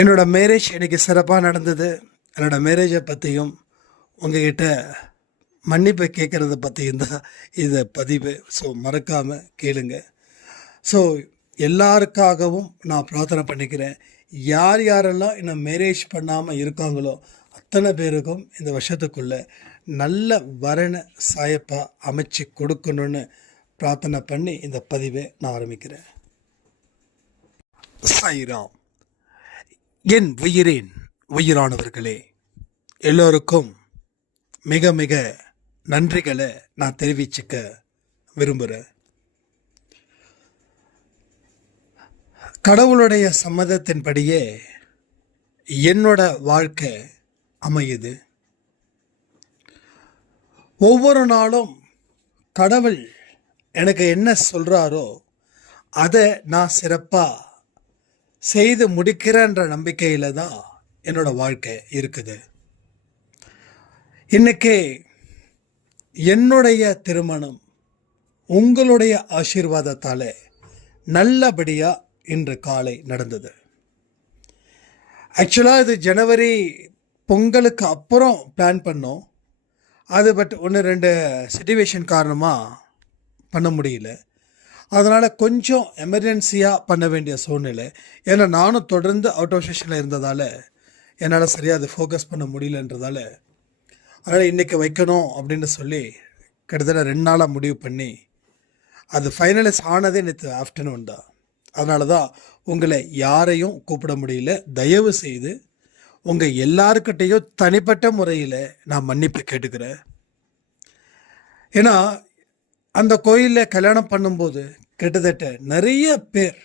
என்னோடய மேரேஜ் இன்றைக்கி சிறப்பாக நடந்தது. என்னோடய மேரேஜை பற்றியும் உங்ககிட்ட மன்னிப்பு கேட்குறத பற்றியும் தான் இது பதிவு. ஸோ மறக்காமல் கேளுங்க. ஸோ எல்லாருக்காகவும் நான் பிரார்த்தனை பண்ணிக்கிறேன். யார் யாரெல்லாம் இன்னும் மேரேஜ் பண்ணாமல் இருக்காங்களோ அத்தனை பேருக்கும் இந்த வருஷத்துக்குள்ளே நல்ல வரண சாயப்பாக அமைச்சு கொடுக்கணுன்னு பிரார்த்தனை பண்ணி இந்த பதிவை நான் ஆரம்பிக்கிறேன். சாய்ராம். என் உயிரின் உயிரானவர்களே, எல்லோருக்கும் மிக மிக நன்றிகளை நான் தெரிவிச்சுக்க விரும்புகிறேன். கடவுளுடைய சம்மதத்தின்படியே என்னோட வாழ்க்கை அமையுது. ஒவ்வொரு நாளும் கடவுள் எனக்கு என்ன சொல்கிறாரோ அதை நான் சிறப்பாக செய்து முடிக்கிறேன்ற நம்பிக்கையில் தான் என்னோட வாழ்க்கை இருக்குது. இன்னைக்கு என்னுடைய திருமணம் உங்களுடைய ஆசீர்வாதத்தால் நல்லபடியாக இன்று காலை நடந்தது. ஆக்சுவலாக இது ஜனவரி பொங்கலுக்கு அப்புறம் பிளான் பண்ணோம். அது பட் 1-2 சிச்சுவேஷன் காரணமாக பண்ண முடியல. அதனால் கொஞ்சம் எமர்ஜென்சியாக பண்ண வேண்டிய சூழ்நிலை. ஏன்னா நானும் தொடர்ந்து அவுட் ஆஃப் ஸ்டேஷனில் இருந்ததால் என்னால் சரியாக அதை ஃபோக்கஸ் பண்ண முடியலன்றதால அதனால் இன்றைக்கி வைக்கணும் அப்படின்னு சொல்லி கிட்டத்தட்ட 2 நாளாக முடிவு பண்ணி அது ஃபைனலைஸ் ஆனதே நேற்று ஆஃப்டர்நூன் தான். அதனால தான் உங்களை யாரையும் கூப்பிட முடியல. தயவு செய்து உங்கள் எல்லாருக்கிட்டேயும் தனிப்பட்ட முறையில் நான் மன்னிப்பு கேட்டுக்கிறேன். ஏன்னா அந்த கோயிலில் கல்யாணம் பண்ணும்போது கிட்டத்தட்ட நிறைய பேர்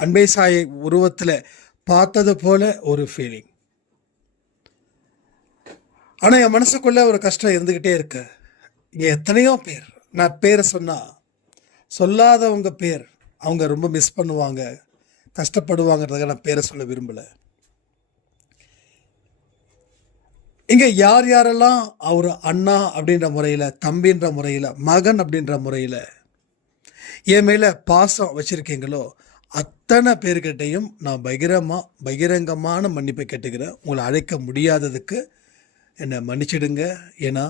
அன்பை சாயை உருவத்தில் பார்த்தது போல ஒரு ஃபீலிங். ஆனால் என் மனசுக்குள்ளே ஒரு கஷ்டம் இருந்துக்கிட்டே இருக்கு. இங்கே எத்தனையோ பேர் நான் பேரை சொன்னால் சொல்லாதவங்க பேர் அவங்க ரொம்ப மிஸ் பண்ணுவாங்க, கஷ்டப்படுவாங்கிறதுக்காக நான் பேரை சொல்ல விரும்பலை. இங்கே யார் யாரெல்லாம் அவர் அண்ணா அப்படின்ற முறையில், தம்பின்ற முறையில், மகன் அப்படின்ற முறையில் என் மேலே பாசம் வச்சுருக்கீங்களோ அத்தனை பேர்கிட்டையும் நான் பகிரங்கமான மன்னிப்பை கேட்டுக்கிறேன். உங்களை அழைக்க முடியாததுக்கு என்னை மன்னிச்சிடுங்க. ஏன்னா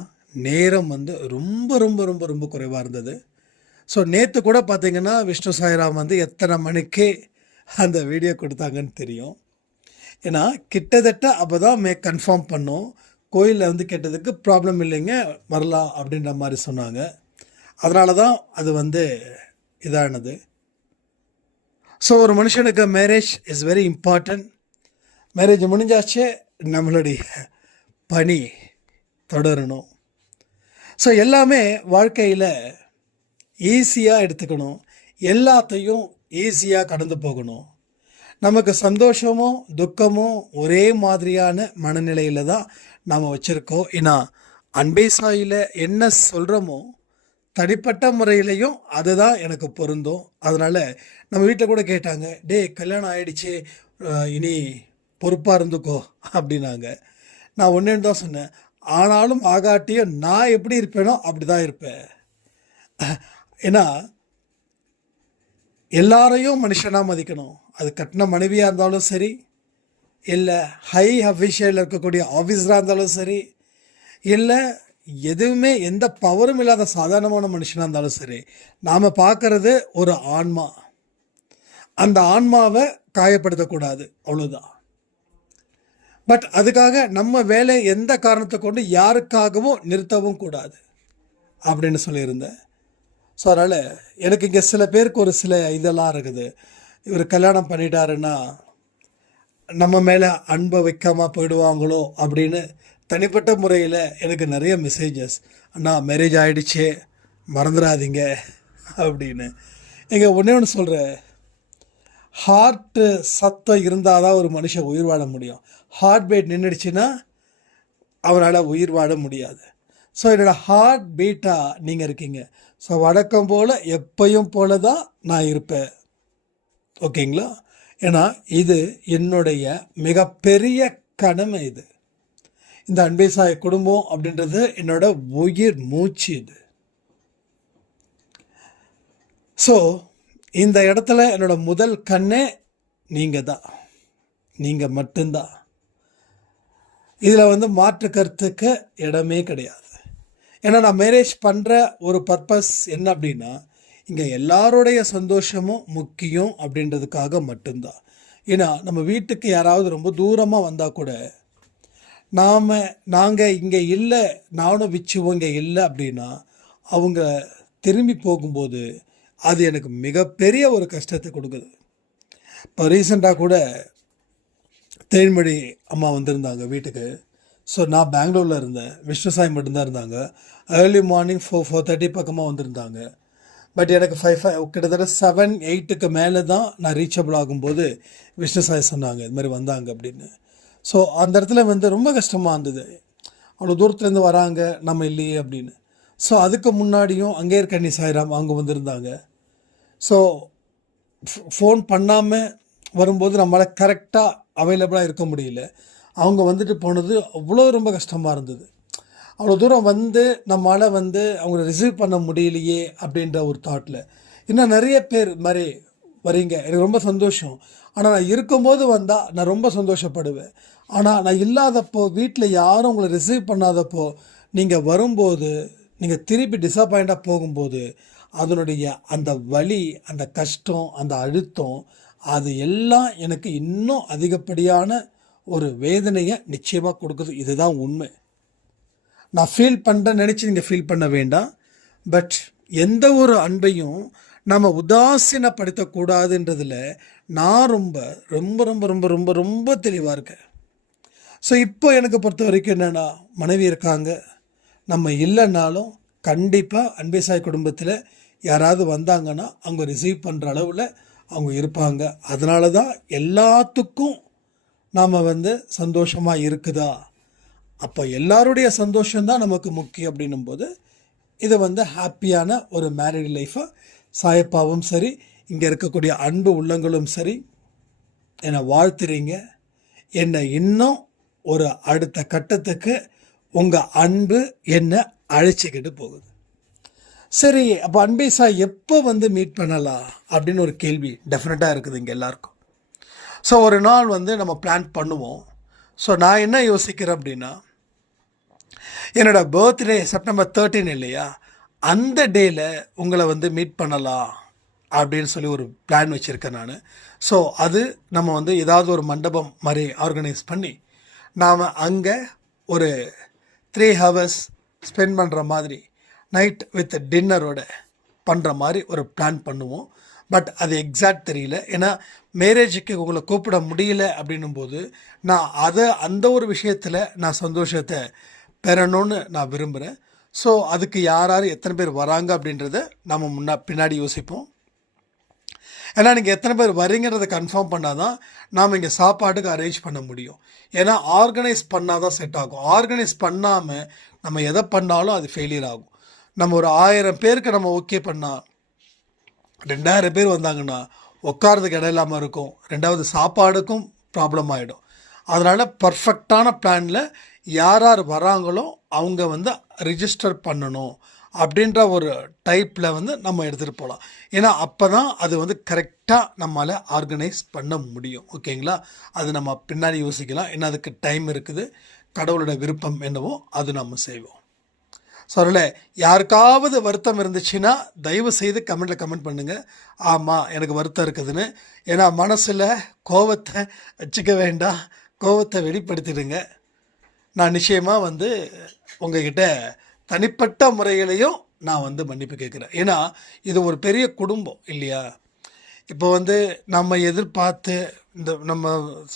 நேரம் ரொம்ப ரொம்ப ரொம்ப ரொம்ப குறைவாக இருந்தது. ஸோ நேற்று கூட பார்த்திங்கன்னா விஷ்ணு சாய்ராம் எத்தனை மணிக்கு அந்த வீடியோ கொடுத்தாங்கன்னு தெரியும். ஏன்னா கிட்டத்தட்ட அப்போ தான் கன்ஃபார்ம் பண்ணோம். கோயிலில் கேட்டதுக்கு ப்ராப்ளம் இல்லைங்க, வரலாம் அப்படின்ற மாதிரி சொன்னாங்க. அதனால தான் அது இதானது. ஸோ ஒரு மனுஷனுக்கு marriage is very important. Marriage முடிஞ்சாச்சு, நம்மளுடைய பணி தொடரணும். ஸோ எல்லாமே வாழ்க்கையில் ஈஸியாக எடுத்துக்கணும், எல்லாத்தையும் ஈஸியாக கடந்து போகணும். நமக்கு சந்தோஷமும் துக்கமும் ஒரே மாதிரியான மனநிலையில் தான் நாம் வச்சுருக்கோம். ஏன்னா அன்பை சாயில் என்ன சொல்கிறோமோ தனிப்பட்ட முறையிலையும் அதுதான் எனக்கு பொருந்தும். அதனால் நம்ம வீட்டில் கூட கேட்டாங்க, டே கல்யாணம் ஆகிடுச்சு, இனி பொறுப்பாக இருந்துக்கோ அப்படின்னாங்க. நான் ஒன்று தான் சொன்னேன், ஆனாலும் ஆகாட்டியும் நான் எப்படி இருப்பேனோ அப்படி தான் இருப்பேன். ஏன்னா எல்லாரையும் மனுஷனாக மதிக்கணும். அது கட்டின மனைவியாக இருந்தாலும் சரி, இல்லை ஹை அஃபிஷியலில் இருக்கக்கூடிய ஆஃபீஸராக இருந்தாலும் சரி, இல்லை எதுவுமே எந்த பவரும் இல்லாத சாதாரணமான மனுஷனாக இருந்தாலும் சரி, நாம் பார்க்குறது ஒரு ஆன்மா. அந்த ஆன்மாவை காயப்படுத்தக்கூடாது, அவ்வளோதான். பட் அதுக்காக நம்ம வேலை எந்த காரணத்தை கொண்டு யாருக்காகவும் நிறுத்தவும் கூடாது அப்படின்னு சொல்லியிருந்தேன். ஸோ அதனால் எனக்கு இங்கே சில பேருக்கு ஒரு சில இதெல்லாம் இருக்குது. இவர் கல்யாணம் பண்ணிட்டாருன்னா நம்ம மேலே அன்பை வைக்காமல் போயிடுவாங்களோ அப்படின்னு தனிப்பட்ட முறையில் எனக்கு நிறைய மெசேஜஸ், அண்ணா மேரேஜ் ஆகிடுச்சே மறந்துடாதீங்க அப்படின்னு. இங்கே ஒன்று சொல்கிறேன், ஹார்ட்டு சத்தம் இருந்தால் தான் ஒரு மனுஷன் உயிர் வாழ முடியும். ஹார்ட் பீட் நின்றுடுச்சுன்னா அவனால் உயிர் வாழ முடியாது. ஸோ என்னோடய ஹார்ட் பீட்டாக நீங்கள் இருக்கீங்க. ஸோ வழக்கம் போல் எப்பையும் போல தான் நான் இருப்பேன், ஓகேங்களா? ஏன்னா இது என்னுடைய மிகப்பெரிய கடமை. இது இந்த அன்பை சாய் குடும்பம் அப்படின்றது என்னோட உயிர் மூச்சு. இது ஸோ இந்த இடத்துல என்னோட முதல் கண்ணே நீங்கள் தான். நீங்கள் மட்டும்தான். இதில் வந்து மாற்று கருத்துக்கு இடமே கிடையாது. ஏன்னா நான் மேரேஜ் பண்ணுற ஒரு பர்பஸ் என்ன அப்படின்னா, இங்கே எல்லாருடைய சந்தோஷமும் முக்கியம் அப்படின்றதுக்காக மட்டும்தான். ஏன்னா நம்ம வீட்டுக்கு யாராவது ரொம்ப தூரமாக வந்தால் கூட நாங்கள் இங்கே இல்லை, நானும் விச்சுவோம் இங்கே இல்லை அப்படின்னா அவங்க திரும்பி போகும்போது அது எனக்கு மிகப்பெரிய ஒரு கஷ்டத்தை கொடுக்குது. இப்போ ரீசெண்டாக கூட தேன்மொழி அம்மா வந்திருந்தாங்க வீட்டுக்கு. ஸோ நான் பெங்களூரில் இருந்தேன், விஷ்ணு சாய் மட்டும்தான் இருந்தாங்க. ஏர்லி மார்னிங் 4:30 பக்கமாக வந்திருந்தாங்க. பட் எனக்கு 5 கிட்டத்தட்ட 7-8க்கு மேலே தான் நான் ரீச்சபிள் ஆகும்போது விஷ்ணு சாய் சொன்னாங்க இது மாதிரி வந்தாங்க அப்படின்னு. ஸோ அந்த இடத்துல வந்து ரொம்ப கஷ்டமாக இருந்தது. அவ்வளோ தூரத்துலேருந்து வராங்க, நம்ம இல்லையே அப்படின்னு. ஸோ அதுக்கு முன்னாடியும் அங்கேயர்கண்ணி சாய்ராம் அவங்க வந்திருந்தாங்க. ஸோ ஃபோன் பண்ணாமல் வரும்போது நம்மளால் கரெக்டாக அவைலபிளாக இருக்க முடியல. அவங்க வந்துட்டு போனது அவ்வளோ ரொம்ப கஷ்டமாக இருந்தது. அவ்வளோ தூரம் வந்து நம்மளால் வந்து அவங்கள ரிசீவ் பண்ண முடியலையே அப்படின்ற ஒரு தாட்டில். இன்னும் நிறைய பேர் மாதிரி வரீங்க, எனக்கு ரொம்ப சந்தோஷம். ஆனால் நான் இருக்கும்போது வந்தால் நான் ரொம்ப சந்தோஷப்படுவேன். ஆனால் நான் இல்லாதப்போ, வீட்டில் யாரும் உங்களை ரிசீவ் பண்ணாதப்போ நீங்கள் வரும்போது, நீங்கள் திருப்பி டிசப்பாயிண்டாக போகும்போது அதனுடைய அந்த வலி, அந்த கஷ்டம், அந்த அழுத்தம், அது எல்லாம் எனக்கு இன்னும் அதிகப்படியான ஒரு வேதனையை நிச்சயமாக கொடுக்குது. இதுதான் உண்மை. நான் ஃபீல் பண்ணுறேன்னு நினச்சி நீங்கள் ஃபீல் பண்ண வேண்டாம். பட் எந்த ஒரு அன்பையும் நம்ம உதாசீனப்படுத்தக்கூடாதுன்றதில் நான் ரொம்ப ரொம்ப ரொம்ப ரொம்ப ரொம்ப ரொம்ப தெளிவாக இருக்கேன். ஸோ இப்போ எனக்கு பொறுத்த வரைக்கும் என்னென்னா, மனைவி இருக்காங்க, நம்ம இல்லைன்னாலும் கண்டிப்பாக அன்பே சாய் குடும்பத்தில் யாராவது வந்தாங்கன்னா அவங்க ரிசீவ் பண்ணுற அளவில் அவங்க இருப்பாங்க. அதனால தான் எல்லாத்துக்கும் நாம் வந்து சந்தோஷமாக இருக்குதா, அப்போ எல்லாருடைய சந்தோஷம்தான் நமக்கு முக்கியம். அப்படின்னும்போது இதை வந்து ஹாப்பியான ஒரு மேரிட் லைஃப்பை சாயப்பாவும் சரி, இங்கே இருக்கக்கூடிய அன்பு உள்ளங்களும் சரி என்னை வாழ்த்துறீங்க. என்னை இன்னும் ஒரு அடுத்த கட்டத்துக்கு உங்கள் அன்பு என்னை அழைச்சிக்கிட்டு போகுது. சரி, அப்போ அன்பே சாய் எப்போ வந்து மீட் பண்ணலாம் அப்படின்னு ஒரு கேள்வி டெஃபினட்டாக இருக்குது இங்கே எல்லாருக்கும். ஸோ ஒரு நாள் வந்து நம்ம பிளான் பண்ணுவோம். ஸோ நான் என்ன யோசிக்கிறேன் அப்படின்னா, என்னோடய பர்த்டே செப்டம்பர் 13 இல்லையா, அந்த டேயில் உங்களை வந்து மீட் பண்ணலாம் அப்படின்னு சொல்லி ஒரு பிளான் வச்சுருக்கேன் நான். ஸோ அது நம்ம வந்து ஏதாவது ஒரு மண்டபம் மாதிரி ஆர்கனைஸ் பண்ணி நாம் அங்கே ஒரு 3 hours ஸ்பெண்ட் பண்ணுற மாதிரி, நைட் வித் டின்னரோட பண்ணுற மாதிரி ஒரு பிளான் பண்ணுவோம். பட் அது எக்ஸாக்ட் தெரியல. ஏன்னா மேரேஜுக்கு உங்களை கூப்பிட முடியல அப்படின்னும்போது நான் அந்த ஒரு விஷயத்தில் நான் சந்தோஷத்தை பெறணும்னு நான் விரும்புகிறேன். ஸோ அதுக்கு யார் எத்தனை பேர் வராங்க அப்படின்றத நம்ம பின்னாடி யோசிப்போம். ஏன்னா நீங்கள் எத்தனை பேர் வரீங்கிறத கன்ஃபார்ம் பண்ணால் தான் நாம் இங்கே சாப்பாட்டுக்கு அரேஞ்ச் பண்ண முடியும். ஏன்னா ஆர்கனைஸ் பண்ணால் தான் செட் ஆகும். ஆர்கனைஸ் பண்ணாமல் நம்ம எதை பண்ணாலும் அது ஃபெயிலியர் ஆகும். நம்ம ஒரு 1000 பேருக்கு நம்ம ஓகே பண்ணால் 2000 பேர் வந்தாங்கன்னா உட்காரதுக்கு இடம் இல்லாமல் இருக்கும். ரெண்டாவது சாப்பாடுக்கும் ப்ராப்ளம் ஆகிடும். அதனால் பர்ஃபெக்டான பிளானில் யார் யார் வராங்களோ அவங்க வந்து ரிஜிஸ்டர் பண்ணணும் அப்படின்ற ஒரு டைப்பில் வந்து நம்ம எடுத்துகிட்டு போகலாம். ஏன்னா அப்போ தான் அது வந்து கரெக்டாக நம்மளால் ஆர்கனைஸ் பண்ண முடியும். ஓகேங்களா? அது நம்ம பின்னாடி யோசிக்கலாம். ஏன்னா அதுக்கு டைம் இருக்குது. கடவுளோட விருப்பம் என்னவோ அது நம்ம செய்வோம். ஸோ அதில் யாருக்காவது வருத்தம் இருந்துச்சுன்னா தயவு செய்து கமெண்ட் பண்ணுங்கள், ஆமாம் எனக்கு வருத்தம் இருக்குதுன்னு. ஏன்னா மனசில் கோவத்தை வச்சுக்க வேண்டாம், கோவத்தை வெளிப்படுத்திடுங்க. நான் நிச்சயமாக வந்து உங்ககிட்ட தனிப்பட்ட முறைகளையும் நான் வந்து மன்னிப்பு கேட்குறேன். ஏன்னா இது ஒரு பெரிய குடும்பம் இல்லையா? இப்போ வந்து நம்ம எதிர்பார்த்து நம்ம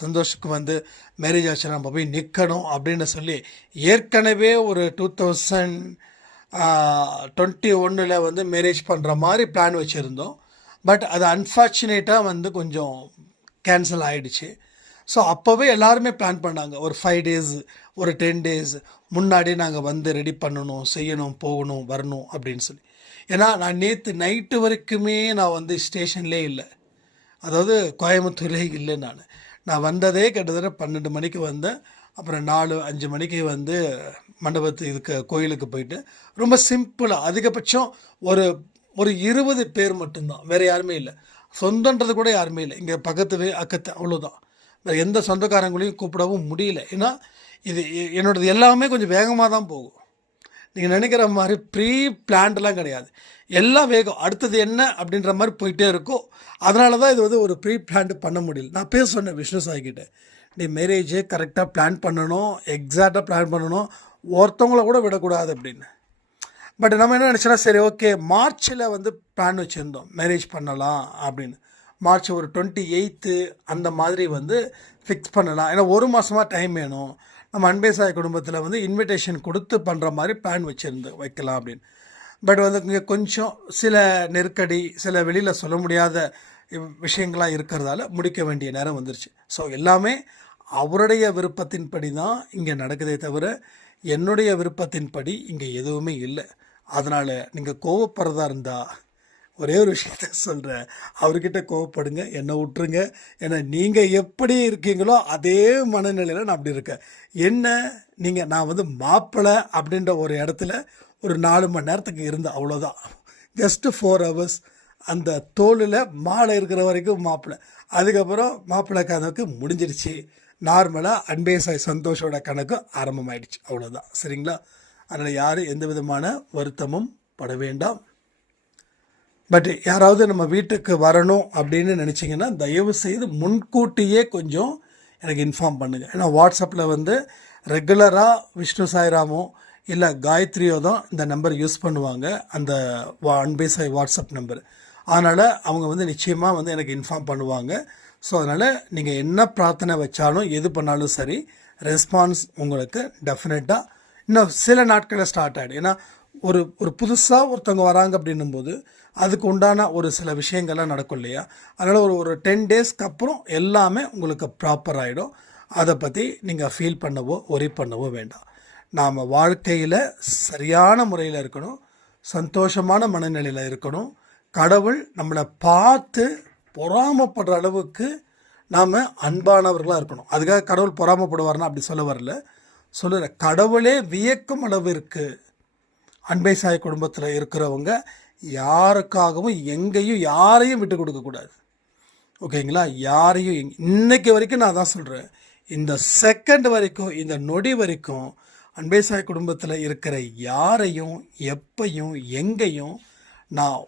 சந்தோஷத்துக்கு வந்து மேரேஜ் ஆச்சு நம்ம போய் நிற்கணும் அப்படின்னு சொல்லி ஏற்கனவே ஒரு 2021 வந்து மேரேஜ் பண்ணுற மாதிரி பிளான் வச்சுருந்தோம். பட் அது அன்ஃபார்ச்சுனேட்டாக வந்து கொஞ்சம் கேன்சல் ஆகிடுச்சு. ஸோ அப்போவே எல்லாருமே பிளான் பண்ணாங்க, ஒரு 5 days ஒரு 10 days முன்னாடி நாங்கள் வந்து ரெடி பண்ணணும், செய்யணும், போகணும், வரணும் அப்படின்னு சொல்லி. ஏன்னா நான் நேற்று நைட்டு வரைக்குமே நான் வந்து ஸ்டேஷன்லே இல்லை, அதாவது கோயம்புத்தூர்லேயே இல்லை. நான் வந்ததே கிட்டத்தட்ட 12 மணிக்கு வந்தேன். அப்புறம் 4-5 மணிக்கு வந்து மண்டபத்து கோயிலுக்கு போயிட்டு ரொம்ப சிம்பிளாக அதிகபட்சம் ஒரு 20 பேர் மட்டும்தான், வேறு யாருமே இல்லை. சொந்தன்றது கூட யாருமே இல்லை. இங்கே பக்கத்து அக்கத்து அவ்வளோதான், வேறு எந்த சொந்தக்காரங்களையும் கூப்பிடவும் முடியல. ஏன்னா இது என்னோடது எல்லாமே கொஞ்சம் வேகமாக தான் போகும். நீங்கள் நினைக்கிற மாதிரி ப்ரீ பிளான்ட்லாம் கிடையாது. எல்லாம் வேகம், அடுத்தது என்ன அப்படின்ற மாதிரி போயிட்டே இருக்கும். அதனால தான் இது வந்து ஒரு ப்ரீ பிளான்ட் பண்ண முடியல. நான் பேச சொன்னேன் விஷ்ணு சாய்கிட்ட, நீ மேரேஜே கரெக்டாக பிளான் பண்ணணும், எக்ஸாக்டாக பிளான் பண்ணணும், ஒருத்தவங்கள கூட விடக்கூடாது அப்படின்னு. பட் நம்ம என்ன நினச்சோன்னா, சரி ஓகே மார்ச்சில் வந்து பிளான் வச்சுருந்தோம் மேரேஜ் பண்ணலாம் அப்படின்னு. மார்ச் ஒரு 28 அந்த மாதிரி வந்து ஃபிக்ஸ் பண்ணலாம். ஏன்னா ஒரு மாதமாக டைம் வேணும். நம்ம அன்பே சாய் குடும்பத்தில் வந்து இன்விடேஷன் கொடுத்து பண்ணுற மாதிரி பிளான் வைக்கலாம் அப்படின்னு. பட் வந்து இங்கே கொஞ்சம் சில நெருக்கடி, சில வெளியில் சொல்ல முடியாத விஷயங்களாக இருக்கிறதால முடிக்க வேண்டிய நேரம் வந்துருச்சு. ஸோ எல்லாமே அவருடைய விருப்பத்தின்படி தான் இங்கே நடக்குதே தவிர என்னுடைய விருப்பத்தின்படி இங்கே எதுவுமே இல்லை. அதனால் நீங்கள் கோவப்படுறதா இருந்தால் ஒரே ஒரு விஷயத்த சொல்கிறேன், அவர்கிட்ட கோவப்படுங்க, என்னை விட்டுருங்க. ஏன்னா நீங்கள் எப்படி இருக்கீங்களோ அதே மனநிலையில் நான் அப்படி இருக்கேன். என்ன நீங்கள் நான் வந்து மாப்பிள்ளை அப்படின்ற ஒரு இடத்துல ஒரு 4 மணி நேரத்துக்கு இருந்தேன், அவ்வளோதான். Just 4 hours. அந்த தோளில் மாலை இருக்கிற வரைக்கும் மாப்பிள்ளை. அதுக்கப்புறம் மாப்பிள்ளை கணக்கு முடிஞ்சிடுச்சு. நார்மலாக அன்பே சாய் சந்தோஷோட கணக்கு ஆரம்பமாயிடுச்சு, அவ்வளோதான். சரிங்களா? அதனால் யாரும் எந்த விதமான வருத்தமும் பட வேண்டாம். பட் யாராவது நம்ம வீட்டுக்கு வரணும் அப்படின்னு நினச்சிங்கன்னா தயவு செய்து முன்கூட்டியே கொஞ்சம் எனக்கு இன்ஃபார்ம் பண்ணுங்கள். ஏன்னா வாட்ஸ்அப்பில் வந்து ரெகுலராக விஷ்ணு சாய்ராமோ இல்லை காயத்ரியோ தான் இந்த நம்பர் யூஸ் பண்ணுவாங்க, அந்த அன்பே சாய் வாட்ஸ்அப் நம்பர். அதனால் அவங்க வந்து நிச்சயமாக வந்து எனக்கு இன்ஃபார்ம் பண்ணுவாங்க. ஸோ அதனால் நீங்கள் என்ன பிரார்த்தனை வச்சாலும் எது பண்ணாலும் சரி, ரெஸ்பான்ஸ் உங்களுக்கு டெஃபினட்டாக இன்னும் சில நாட்களில் ஸ்டார்ட் ஆகிடும். ஏன்னா ஒரு புதுசாக ஒருத்தவங்க வராங்க அப்படின்னும்போது அதுக்கு உண்டான ஒரு சில விஷயங்கள்லாம் நடக்கும் இல்லையா? அதனால் ஒரு 10 டேஸ்க்கு அப்புறம் எல்லாமே உங்களுக்கு ப்ராப்பர் ஆகிடும். அதை பற்றி நீங்கள் ஃபீல் பண்ணவோ ஒரி பண்ணவோ வேண்டாம். நாம் வாழ்க்கையில் சரியான முறையில் இருக்கணும், சந்தோஷமான மனநிலையில் இருக்கணும். கடவுள் நம்மளை பார்த்து பொறாமப்படுற அளவுக்கு நாம் அன்பானவர்களாக இருக்கணும். அதுக்காக கடவுள் பொறாமப்படுவார்னா அப்படி சொல்ல வரல, சொல்லுற கடவுளே வியக்கும் அளவிற்கு அன்பே சாய் குடும்பத்தில் இருக்கிறவங்க யாருக்காகவும் எங்கேயும் யாரையும் விட்டு கொடுக்கக்கூடாது. ஓகேங்களா? யாரையும் இன்னைக்கு வரைக்கும் நான் தான் சொல்கிறேன், இந்த செகண்ட் வரைக்கும், இந்த நொடி வரைக்கும் அன்பே சாய் குடும்பத்தில் இருக்கிற யாரையும் எப்பையும் எங்கேயும் நான்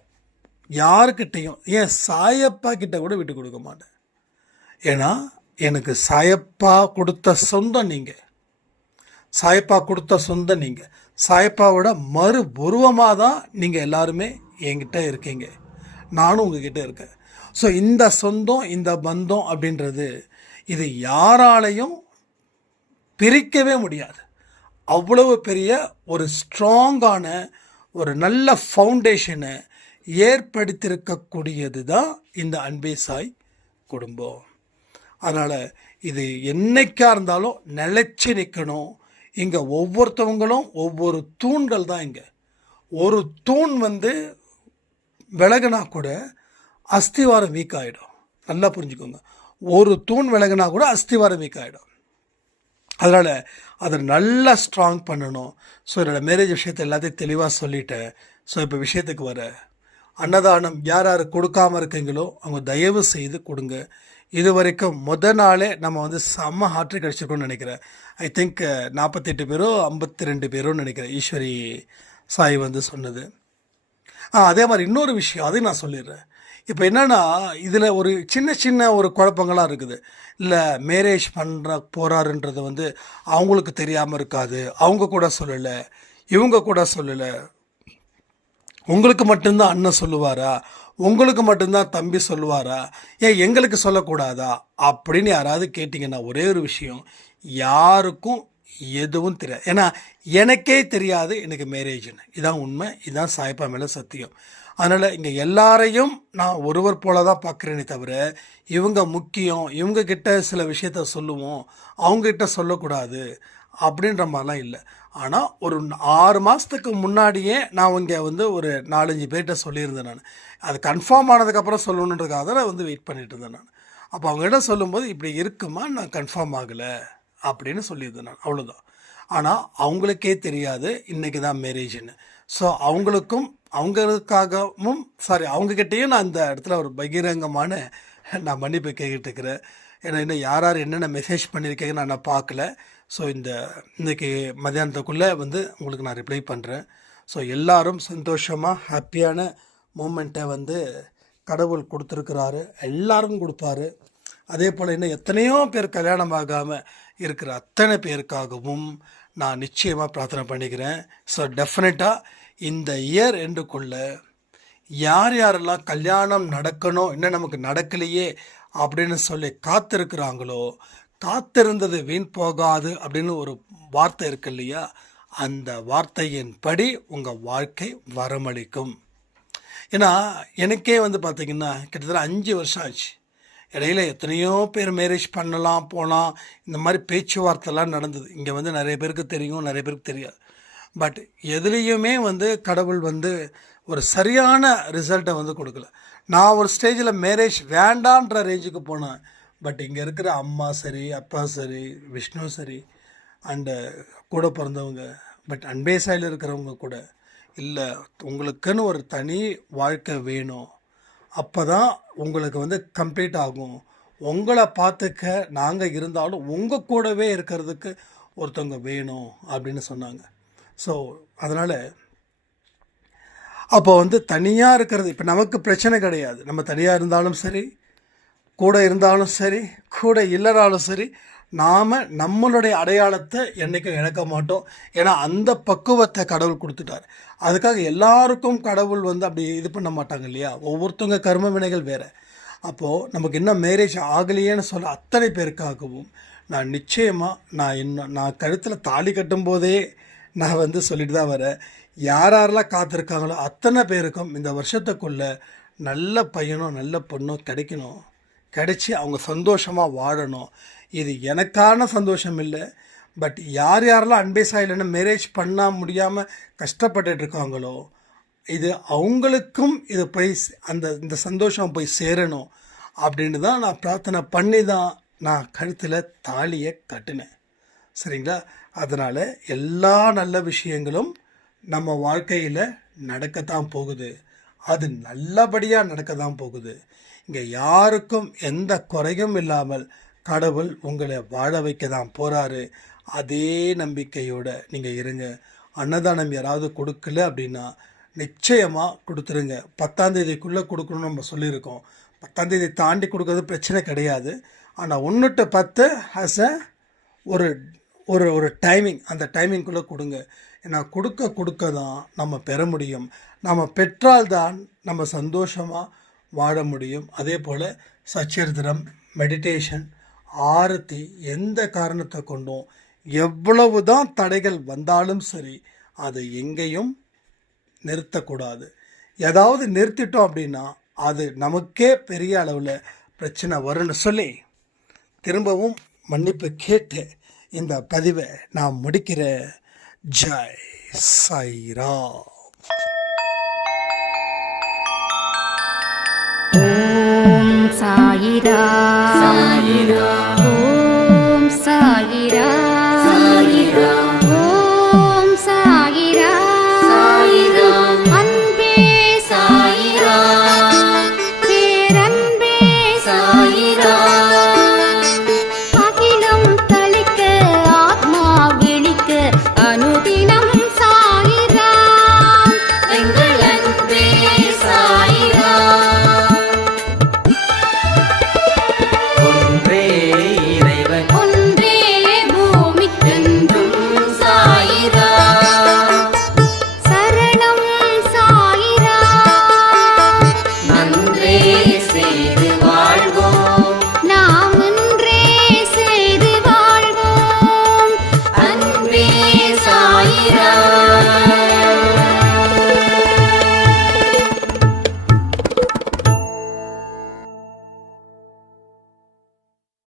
யாருக்கிட்டையும், ஏன் சாயப்பா கிட்ட கூட விட்டு கொடுக்க மாட்டேன். ஏன்னா எனக்கு சாயப்பா கொடுத்த சொந்தம் நீங்கள், சாயப்பா கொடுத்த சொந்தம் நீங்கள், சாயப்பாவோட மறு உருவமாக தான் நீங்கள் எல்லாருமே என்கிட்ட இருக்கீங்க, நானும் உங்ககிட்ட இருக்கேன். ஸோ இந்த சொந்தம், இந்த பந்தம் அப்படின்றது இது யாராலையும் பிரிக்கவே முடியாது. அவ்வளவு பெரிய ஒரு ஸ்ட்ராங்கான ஒரு நல்ல ஃபவுண்டேஷனை ஏற்படுத்தியிருக்கக்கூடியது தான் இந்த அன்பே சாய் குடும்பம். அதனால் இது என்னைக்காக இருந்தாலும் நிலைச்சி நிற்கணும். இங்கே ஒவ்வொருத்தவங்களும் ஒவ்வொரு தூண்கள் தான். இங்கே ஒரு தூண் வந்து விலகுனா கூட அஸ்திவாரம் வீக் ஆகிடும். நல்லா புரிஞ்சுக்கோங்க, ஒரு தூண் விலகுனா கூட அஸ்திவாரம் வீக் ஆகிடும். அதனால் அதை நல்லா ஸ்ட்ராங் பண்ணணும். ஸோ என்னோடய மேரேஜ் விஷயத்தை எல்லாத்தையும் தெளிவாக சொல்லிட்டேன். ஸோ இப்போ விஷயத்துக்கு வர அன்னதானம் யார் யார் கொடுக்காமல் இருக்கீங்களோ அவங்க தயவு செய்து கொடுங்க. இது வரைக்கும் நாளே நம்ம வந்து செம்ம ஹாட்ரிக் அடிச்சிருக்கோம்னு நினைக்கிறேன். ஐ திங்க் 48 பேரோ 52 பேரோன்னு நினைக்கிறேன் ஈஸ்வரி சாய் வந்து சொன்னது. அதே மாதிரி இன்னொரு விஷயம் அதையும் நான் சொல்லிடுறேன். இப்போ என்னென்னா இதில் ஒரு சின்ன ஒரு குழப்பங்களாக இருக்குது. இல்லை மேரேஜ் போகிறாருன்றது வந்து அவங்களுக்கு தெரியாமல் இருக்காது, அவங்க கூட சொல்லலை, இவங்க கூட சொல்லலை, உங்களுக்கு மட்டும்தான் அண்ணன் சொல்லுவாரா, உங்களுக்கு மட்டும்தான் தம்பி சொல்லுவாரா, ஏன் எங்களுக்கு சொல்லக்கூடாதா அப்படின்னு யாராவது கேட்டிங்கன்னா ஒரே ஒரு விஷயம், யாருக்கும் எதுவும் தெரியாது. ஏன்னா எனக்கே தெரியாது எனக்கு மேரேஜ்னு. இதான் உண்மை, இதுதான் சாய்ப்பா மேலே சத்தியம். அதனால் இங்கே எல்லாரையும் நான் ஒருவர் போல தான் பார்க்குறேனே தவிர இவங்க முக்கியம், இவங்கக்கிட்ட சில விஷயத்த சொல்லுவோம், அவங்ககிட்ட சொல்லக்கூடாது அப்படின்ற மாதிரிலாம் இல்லை. ஆனால் ஒரு 6 மாதத்துக்கு முன்னாடியே நான் இங்கே வந்து ஒரு 4-5 பேர்கிட்ட சொல்லியிருந்தேன். நான் அது கன்ஃபார்ம் ஆனதுக்கப்புறம் சொல்லணுன்றதுக்காக தான் நான் வந்து வெயிட் பண்ணிட்டு இருந்தேன். நான் அப்போ அவங்ககிட்ட சொல்லும்போது இப்படி இருக்குமா, நான் கன்ஃபார்ம் ஆகலை அப்படின்னு சொல்லியிருந்தேன் நான், அவ்வளோதான். ஆனால் அவங்களுக்கே தெரியாது இன்றைக்கி தான் மேரேஜ்னு. ஸோ அவங்களுக்காகவும் அவங்கக்கிட்டேயும் நான் இந்த இடத்துல ஒரு பகிரங்கமான நான் மன்னிப்பு கேட்டுக்கிறேன். ஏன்னா இன்னும் யார் யார் என்னென்ன மெசேஜ் பண்ணியிருக்கீங்கன்னு நான் பார்க்கல. ஸோ இன்றைக்கி மத்தியானத்துக்குள்ளே வந்து உங்களுக்கு நான் ரிப்ளை பண்ணுறேன். ஸோ எல்லாரும் சந்தோஷமாக ஹாப்பியான மூமெண்ட்டை வந்து கடவுள் கொடுத்துருக்கிறாரு, எல்லாரும் கொடுப்பாரு. அதே போல் இன்னும் எத்தனையோ பேர் கல்யாணம் ஆகாமல் இருக்கிற அத்தனை பேருக்காகவும் நான் நிச்சயமாக பிரார்த்தனை பண்ணிக்கிறேன். ஸோ டெஃபினட்டாக இந்த இயர் எண்டுக்குள்ளே யார் யாரெல்லாம் கல்யாணம் நடக்கணும் இன்னும் நமக்கு நடக்கலையே அப்படின்னு சொல்லி காத்திருக்கிறாங்களோ, காத்திருந்தது வீண் போகாது அப்படின்னு ஒரு வார்த்தை இருக்கு இல்லையா, அந்த வார்த்தையின் படி உங்கள் வாழ்க்கை வரமளிக்கும். ஏன்னா எனக்கே வந்து பார்த்திங்கன்னா கிட்டத்தட்ட 5 வருஷம் ஆச்சு. இடையில எத்தனையோ பேர் மேரேஜ் பண்ணலாம் போகலாம், இந்த மாதிரி பேச்சுவார்த்தைலாம் நடந்தது. இங்கே வந்து நிறைய பேருக்கு தெரியும், நிறைய பேருக்கு தெரியாது. பட் எதுலேயுமே வந்து கடவுள் வந்து ஒரு சரியான ரிசல்ட்டை வந்து கொடுக்கல. நான் ஒரு ஸ்டேஜில் மேரேஜ் வேண்டான்ற ரேஞ்சுக்கு போனேன். பட் இங்கே இருக்கிற அம்மா சரி, அப்பா சரி, விஷ்ணு சரி, அண்டு கூட பிறந்தவங்க, பட் அன்பே சாயில் இருக்கிறவங்க கூட, இல்லை உங்களுக்குன்னு ஒரு தனி வாழ்க்கை வேணும், அப்போ தான் உங்களுக்கு வந்து கம்ப்ளீட் ஆகும், உங்களை பார்த்துக்க நாங்கள் இருந்தாலும் உங்கள் கூடவே இருக்கிறதுக்கு ஒருத்தவங்க வேணும் அப்படின்னு சொன்னாங்க. ஸோ அதனால் அப்போ வந்து தனியாக இருக்கிறது, இப்போ நமக்கு பிரச்சனை கிடையாது. நம்ம தனியாக இருந்தாலும் சரி, கூட இருந்தாலும் சரி, கூட இல்லைனாலும் சரி, நாம் நம்மளுடைய அடையாளத்தை என்றைக்கும் இழக்க மாட்டோம். ஏன்னா அந்த பக்குவத்தை கடவுள் கொடுத்துட்டார். அதுக்காக எல்லாருக்கும் கடவுள் வந்து அப்படி இது பண்ண மாட்டாங்க இல்லையா, ஒவ்வொருத்தவங்க கர்ம வினைகள் வேறு. அப்போது நமக்கு இன்னும் மேரேஜ் ஆகலையேன்னு சொல்ல அத்தனை பேருக்காகவும் நான் நிச்சயமாக நான் கழுத்தில் தாலி கட்டும்போதே நான் வந்து சொல்லிட்டு தான் வரேன், யாரெல்லாம் காத்திருக்காங்களோ அத்தனை பேருக்கும் இந்த வருஷத்துக்குள்ளே நல்ல பையனும் நல்ல பொண்ணும் கிடைக்கணும், கிடைச்சி அவங்க சந்தோஷமாக வாழணும். இது எனக்கான சந்தோஷம் இல்லை, பட் யார் யாரெல்லாம் அன்பே சாயில்னு மேரேஜ் பண்ண முடியாமல் கஷ்டப்பட்டுட்டு இருக்காங்களோ, இது அவங்களுக்கும் இது போய் இந்த சந்தோஷம் போய் சேரணும் அப்படின்னு தான் நான் பிரார்த்தனை பண்ணி தான் நான் கழுத்தில் தாலியை கட்டினேன். சரிங்களா? அதனால் எல்லா நல்ல விஷயங்களும் நம்ம வாழ்க்கையில் நடக்கத்தான் போகுது, அது நல்லபடியாக நடக்க தான் போகுது. இங்கே யாருக்கும் எந்த குறையும் இல்லாமல் கடவுள் உங்களை வாழ வைக்க தான் போகிறாரு. அதே நம்பிக்கையோடு நீங்கள் இருங்க. அன்னதானம் யாராவது கொடுக்கல அப்படின்னா நிச்சயமாக கொடுத்துருங்க. 10ஆம் தேதிக்குள்ளே கொடுக்கணும்னு நம்ம சொல்லியிருக்கோம். 10ஆம் தேதி தாண்டி கொடுக்கறது பிரச்சனை கிடையாது. ஆனால் 1 to 10 ஆஸ் அ ஒரு ஒரு ஒரு டைமிங், அந்த டைமிங்குள்ளே கொடுங்க. ஏன்னா கொடுக்க தான் நம்ம பெற முடியும். நம்ம பெற்றால்தான் நம்ம சந்தோஷமாக வாழ முடியும். அதே போல் சச்சரித்திரம், மெடிடேஷன், ஆரத்தி எந்த காரணத்தை கொண்டும் எவ்வளவு தான் தடைகள் வந்தாலும் சரி அதை எங்கேயும் நிறுத்தக்கூடாது. ஏதாவது நிறுத்திட்டோம் அப்படின்னா அது நமக்கே பெரிய அளவில் பிரச்சனை வரும்னு சொல்லி திரும்பவும் மன்னிப்பு கேட்டு இந்த பதிவை நான் முடிக்கிறேன். ஜெய் சாய்ராம். ஓம் சாயிராம்.